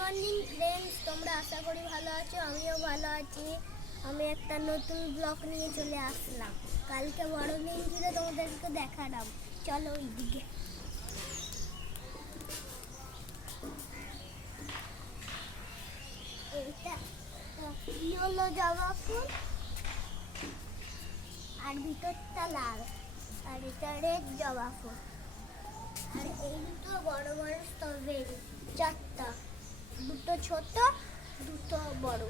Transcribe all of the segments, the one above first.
Morning friends, তোমরা আশা করি ভালো আছো। আমিও ভালো আছি। আমি একটা নতুন ব্লগ নিয়ে চলে আসলাম। কালকে বড়দিন ছিল, তোমাদেরকে দেখালাম। চলো ওইদিকে। এইটা হলো জবা ফুল, আর ভিতরটা লাল, আর এটা রেড জবা ফুল। আর এই দুটো বড় বড় স্ট্রবেরি, চারটা, দুটো ছোট, দুটো বড়।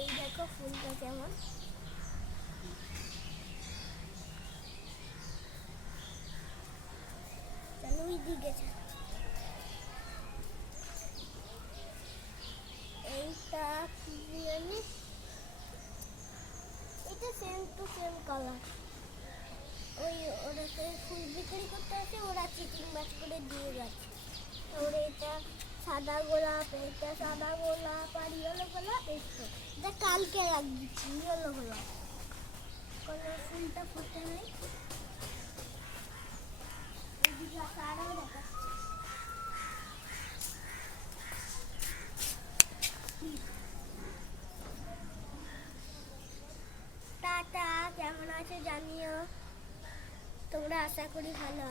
এই দেখো ফুলটা কেমন। চলো ওই দিকে। এইটা কি জানি, এটা সেম টু সেম কালার। ওই ওরা ফুল বিক্রি করতে আসে, ওরা চিটিং মাছ করে দিয়ে গেছে। ওর এটা সাদা গোলাপ, এটা সাদা গোলাপ, আর ইয়েলো গোলাপ। এটা কালকে লাগিয়েছি ইয়েলো গোলাপ, কোনো ফুলটা ফুটে নেই। এদিকে আরও দেখাচ্ছি। টাটা, কেমন আছো জানিও। তোমরা আশা করি ভালো।